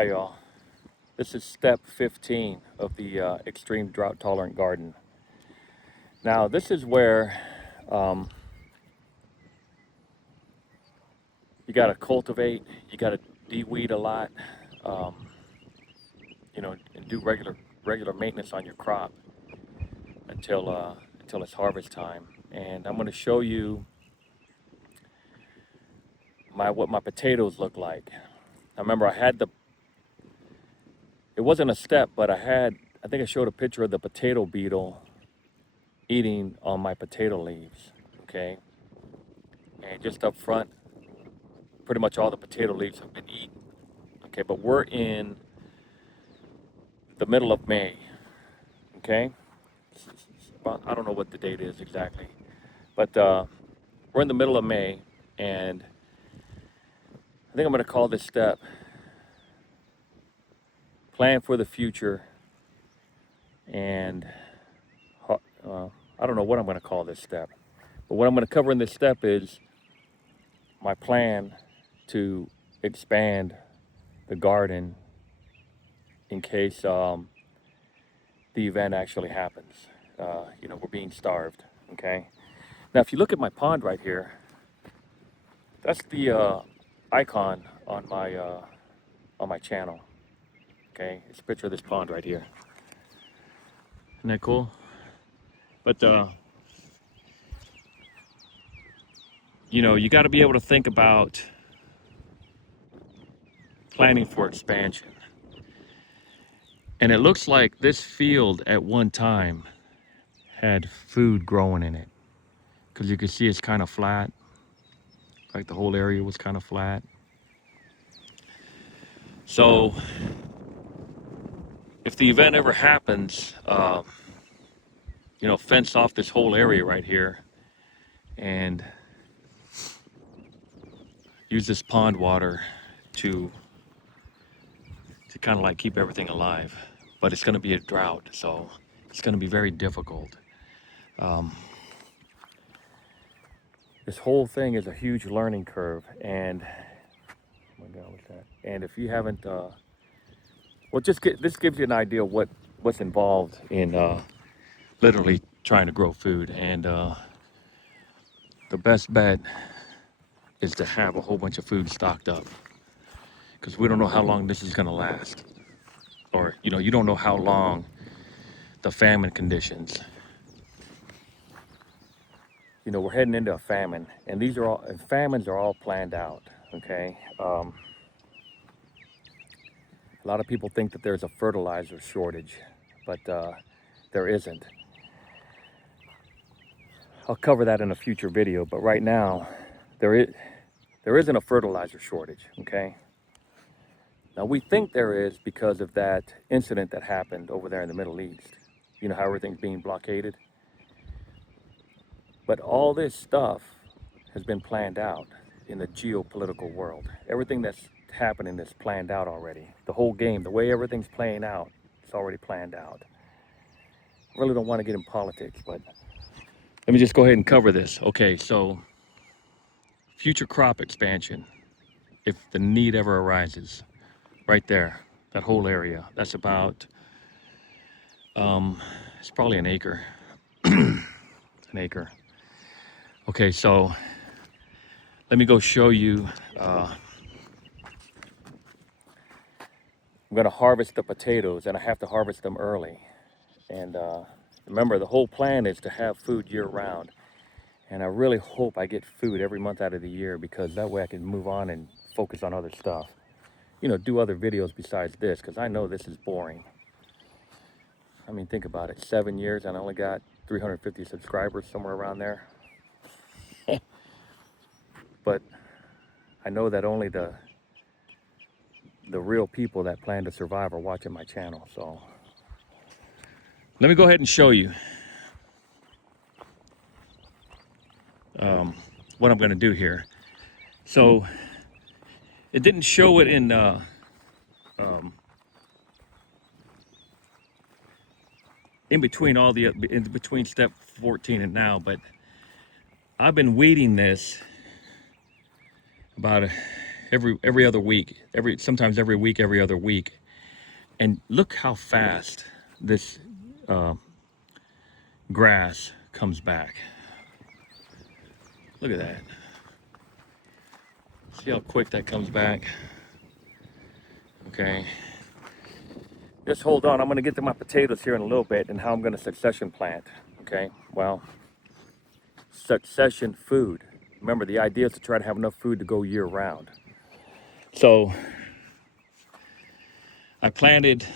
Hi y'all. This is step 15 of the extreme drought tolerant garden. Now this is where you got to cultivate, you got to de-weed a lot, um, and do regular maintenance on your crop until it's harvest time. And I'm going to show you what my potatoes look like. Now remember, it wasn't a step, but I think I showed a picture of the potato beetle eating on my potato leaves. Okay, and just up front, pretty much all the potato leaves have been eaten. Okay, but we're in the middle of May. Okay, I don't know what the date is exactly, but we're in the middle of May, and I think I'm going to call this step "Plan for the Future." And I don't know what I'm going to call this step, but what I'm going to cover in this step is my plan to expand the garden in case the event actually happens. We're being starved. Okay. Now, if you look at my pond right here, that's the icon on my channel. Okay, it's a picture of this pond right here. Isn't that cool? But you got to be able to think about planning for expansion. And it looks like this field at one time had food growing in it, because you can see it's kind of flat, like the whole area was kind of flat. So if the event ever happens, fence off this whole area right here and use this pond water to kind of like keep everything alive. But it's going to be a drought, so it's going to be very difficult. This whole thing is a huge learning curve, and oh my God, what's that? And if you haven't, this gives you an idea of what's involved in literally trying to grow food. And the best bet is to have a whole bunch of food stocked up, because we don't know how long this is going to last, or you don't know how long the famine conditions. We're heading into a famine, and famines are all planned out. Okay. A lot of people think that there's a fertilizer shortage, but there isn't. I'll cover that in a future video, but right now there isn't a fertilizer shortage. Okay. Now we think there is because of that incident that happened over there in the Middle East. You know how everything's being blockaded? But all this stuff has been planned out in the geopolitical world. Everything that's happening is planned out already. The whole game, the way everything's playing out, it's already planned out. I really don't want to get in politics, but let me just go ahead and cover this. Okay, so future crop expansion, if the need ever arises, right there, that whole area, that's about, it's probably an acre, an acre. Okay, so let me go show you. I'm going to harvest the potatoes, and I have to harvest them early. And remember, the whole plan is to have food year-round. And I really hope I get food every month out of the year, because that way I can move on and focus on other stuff. Do other videos besides this, because I know this is boring. I mean, think about it. 7 years and I only got 350 subscribers, somewhere around there. But I know that only the real people that plan to survive are watching my channel. So let me go ahead and show you what I'm going to do here. So it didn't show it in between step 14 and now, but I've been weeding this about every other week, sometimes every week, every other week. And look how fast this grass comes back. Look at that. See how quick that comes back? Okay. Just hold on. I'm going to get to my potatoes here in a little bit and how I'm going to succession plant. Okay. Well, succession food. Remember, the idea is to try to have enough food to go year round. So I planted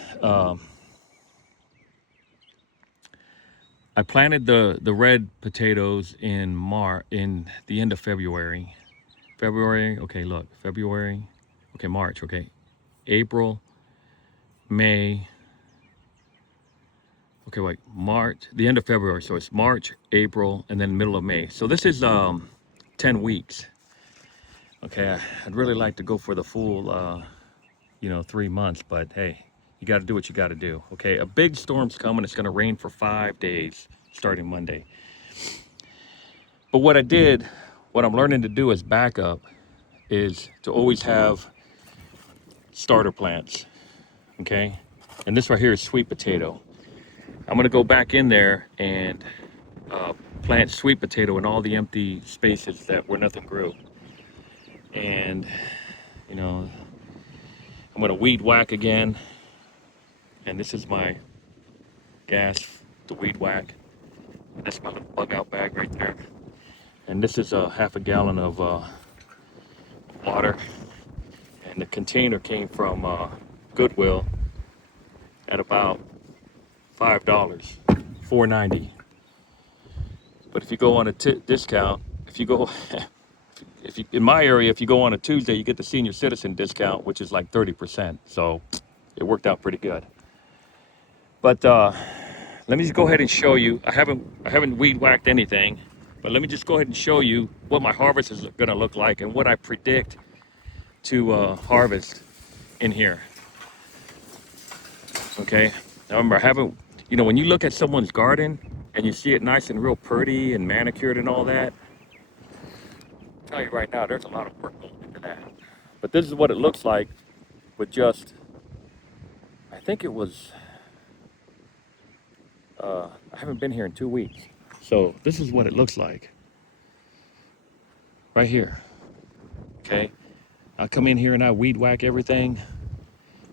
the red potatoes in the end of February. Okay, look, February, okay, March, okay, April, May, okay, wait, March, the end of February, so it's March, April, and then middle of May. So this is 10 weeks. Okay, I'd really like to go for the full, 3 months, but hey, you got to do what you got to do. Okay, a big storm's coming. It's going to rain for 5 days starting Monday. But what I'm learning to do as backup is to always have starter plants. Okay, and this right here is sweet potato. I'm going to go back in there and plant sweet potato in all the empty spaces where nothing grew. And I'm going to weed whack again. And this is my gas to weed whack. That's my little bug out bag right there. And this is a half a gallon of water. And the container came from Goodwill at about $5, $4.90. But if you go on a discount, in my area, if you go on a Tuesday, you get the senior citizen discount, which is like 30%. So it worked out pretty good. But let me just go ahead and show you. I haven't weed whacked anything, but let me just go ahead and show you what my harvest is going to look like and what I predict to harvest in here. Okay. Now remember, when you look at someone's garden and you see it nice and real pretty and manicured and all that, I'll tell you right now, there's a lot of work going into that. But this is what it looks like with just, I think it was, I haven't been here in 2 weeks. So this is what it looks like. Right here. Okay. I come in here and I weed whack everything.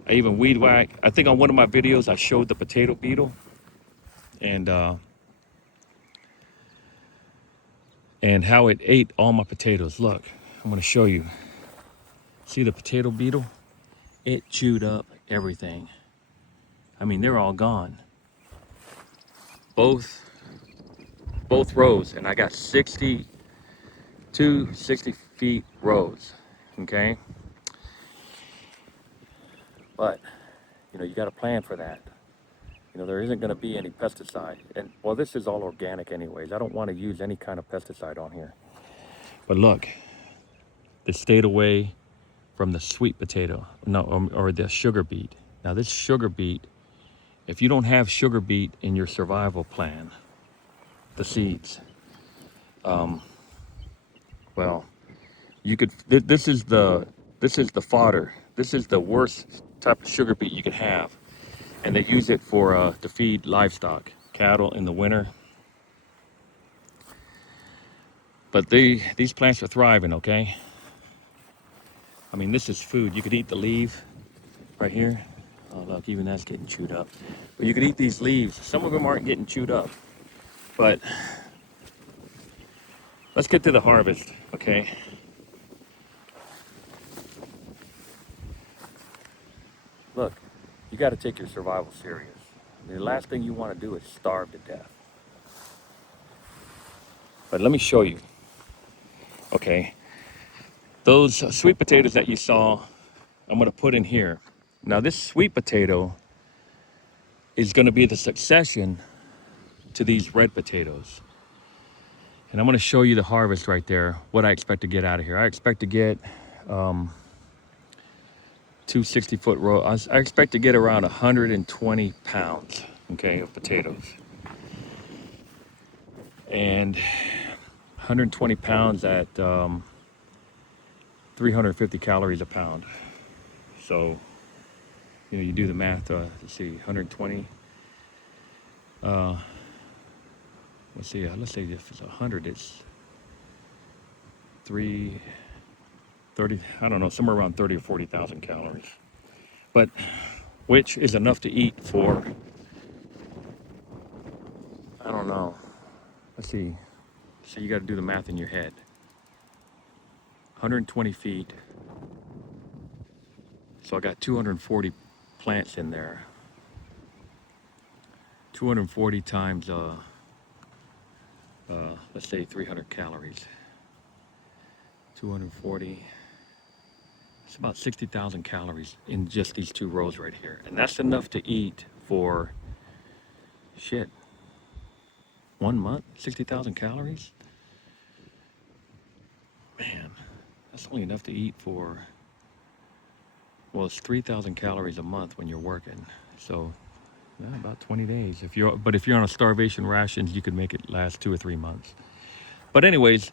I even weed whack. I think on one of my videos I showed the potato beetle. And how it ate all my potatoes. Look, I'm going to show you. See the potato beetle? It chewed up everything. I mean, they're all gone. Both rows, and I got 60 feet rows. Okay. But you got to plan for that. There isn't going to be any pesticide. And well, this is all organic anyways. I don't want to use any kind of pesticide on here. But look, they stayed away from the sweet potato, or the sugar beet. Now this sugar beet, if you don't have sugar beet in your survival plan, the seeds, well, you could, this is the fodder. This is the worst type of sugar beet you could have. And they use it to feed livestock, cattle in the winter. But these plants are thriving, okay? I mean, this is food. You could eat the leaf right here. Oh, look, even that's getting chewed up. But you could eat these leaves. Some of them aren't getting chewed up. But let's get to the harvest, okay? Look, you got to take your survival serious. The last thing you want to do is starve to death. But let me show you. Okay, those sweet potatoes that you saw, I'm going to put in here. Now this sweet potato is going to be the succession to these red potatoes. And I'm going to show you the harvest right there, what I expect to get out of here. I expect to get 2 60-foot rows. I expect to get around 120 pounds, okay, of potatoes. And 120 pounds at 350 calories a pound. So, you know, you do the math, let's see, 120. Let's see, let's say if it's 100, it's 30, I don't know, somewhere around 30 or 40,000 calories. But which is enough to eat for, I don't know, let's see. So you got to do the math in your head. 120 feet. So I got 240 plants in there. 240 times, let's say 300 calories. 240. It's about 60,000 calories in just these 2 rows right here. And that's enough to eat for, shit, 1 month? 60,000 calories? Man, that's only enough to eat for, well, it's 3,000 calories a month when you're working. So, yeah, about 20 days. But if you're on a starvation rations, you could make it last 2 or 3 months. But anyways,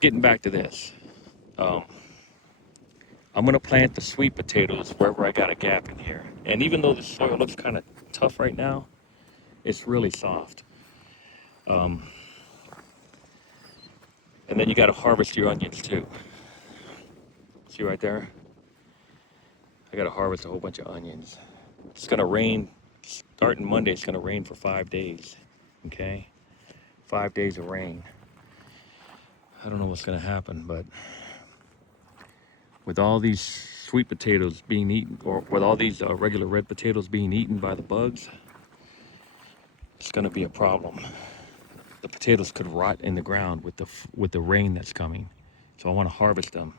getting back to this. I'm gonna plant the sweet potatoes wherever I got a gap in here. And even though the soil looks kind of tough right now, it's really soft. And then you got to harvest your onions too. See right there? I got to harvest a whole bunch of onions. It's gonna rain, starting Monday, it's gonna rain for 5 days, okay? 5 days of rain. I don't know what's gonna happen, but with all these sweet potatoes being eaten, or with all these regular red potatoes being eaten by the bugs, it's gonna be a problem. The potatoes could rot in the ground with the rain that's coming. So I want to harvest them.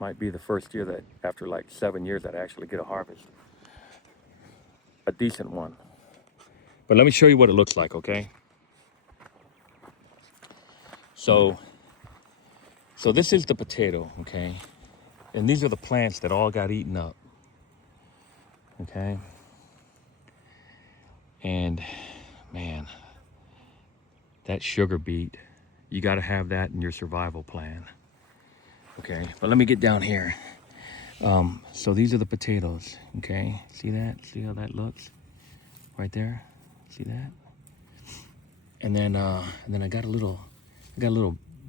Might be the first year that after like 7 years that I actually get a harvest. A decent one. But let me show you what it looks like, okay? So this is the potato, okay? And these are the plants that all got eaten up. Okay? And man, that sugar beet, you got to have that in your survival plan. Okay, but let me get down here. So these are the potatoes, okay? See that? See how that looks? Right there? See that? And then I got a little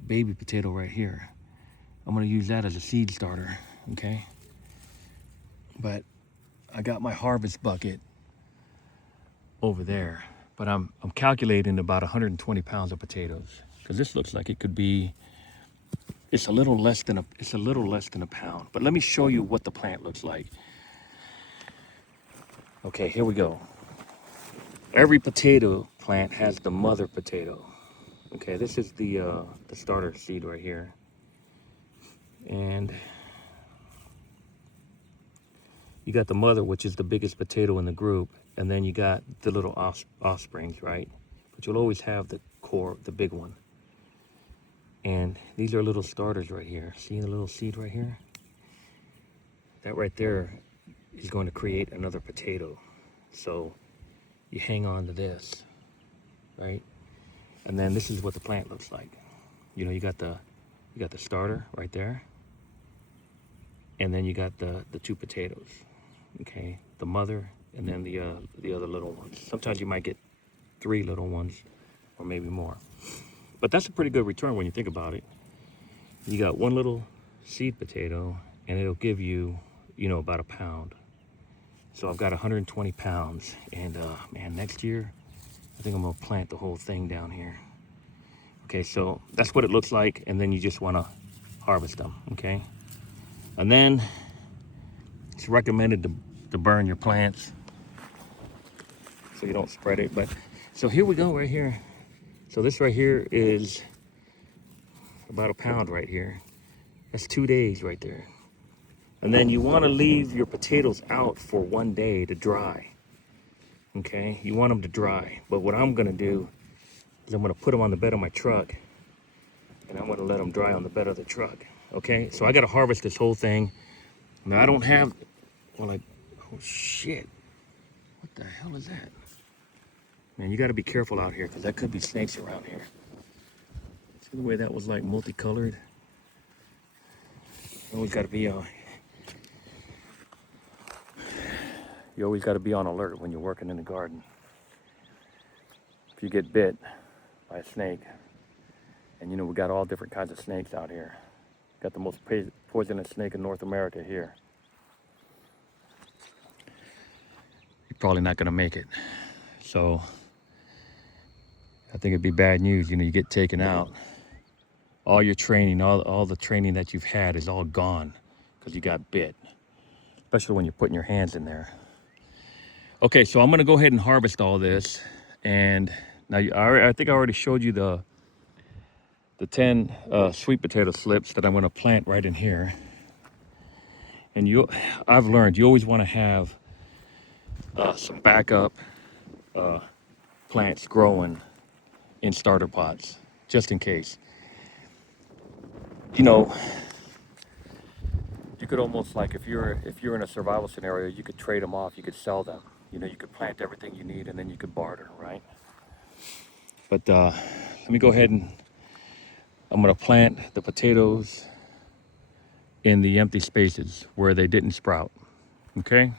baby potato right here. I'm gonna use that as a seed starter, okay? But I got my harvest bucket over there, but I'm calculating about 120 pounds of potatoes, because this looks like it could be, it's a little less than a pound. But let me show you what the plant looks like. Okay, here we go. Every potato plant has the mother potato. Okay, this is the starter seed right here. And you got the mother, which is the biggest potato in the group, and then you got the little offsprings, right? But you'll always have the core, the big one. And these are little starters right here. See the little seed right here? That right there is going to create another potato. So you hang on to this, right? And then this is what the plant looks like. You know, you got the starter right there, and then you got the 2 potatoes. Okay, the mother, and then the other little ones. Sometimes you might get 3 little ones, or maybe more. But that's a pretty good return when you think about it. You got 1 little seed potato, and it'll give you, you know, about a pound. So I've got 120 pounds, and man, next year, I think I'm gonna plant the whole thing down here. Okay, so that's what it looks like, and then you just wanna harvest them, okay? And then it's recommended to burn your plants so you don't spread it. But so here we go right here. So this right here is about a pound right here. That's 2 days right there. And then you want to leave your potatoes out for 1 day to dry. Okay, you want them to dry. But what I'm gonna do is I'm gonna put them on the bed of my truck, and I'm gonna let them dry on the bed of the truck. Okay, so I gotta harvest this whole thing. Now I don't have, well, oh shit, what the hell is that? Man, you gotta be careful out here, because there could be snakes around here. The way that was like multicolored. You always got to be on. You always got to be on alert when you're working in the garden. If you get bit by a snake, and you know we got all different kinds of snakes out here. Got the most poisonous snake in North America here. You're probably not going to make it. So I think it'd be bad news. You know, you get taken out. All your training, all the training that you've had is all gone because you got bit. Especially when you're putting your hands in there. Okay, so I'm going to go ahead and harvest all this. And now I think I already showed you the 10 sweet potato slips that I'm going to plant right in here. And I've learned you always want to have some backup plants growing in starter pots, just in case. You know, you could almost, like, if you're in a survival scenario, you could trade them off, you could sell them. You know, you could plant everything you need and then you could barter, right? But let me go ahead and I'm going to plant the potatoes in the empty spaces where they didn't sprout, okay?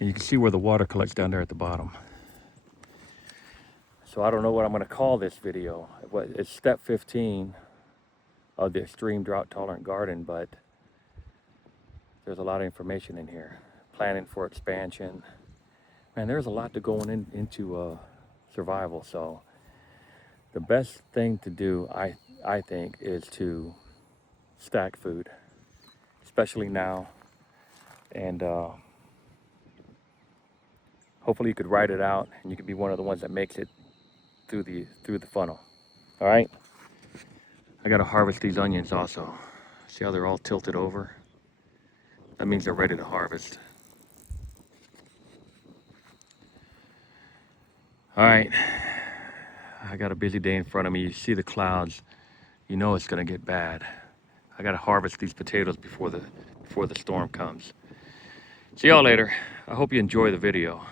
And you can see where the water collects down there at the bottom. So I don't know what I'm going to call this video. It's step 15 of the extreme drought tolerant garden, but there's a lot of information in here. Planning for expansion. Man, there's a lot to going into survival. So the best thing to do, I think, is to stack food, especially now. And hopefully you could write it out and you could be one of the ones that makes it through the funnel. All right. I got to harvest these onions also. See how they're all tilted over? That means they're ready to harvest. All right. I got a busy day in front of me. You see the clouds. You know it's going to get bad. I got to harvest these potatoes before the storm comes. See y'all later. I hope you enjoy the video.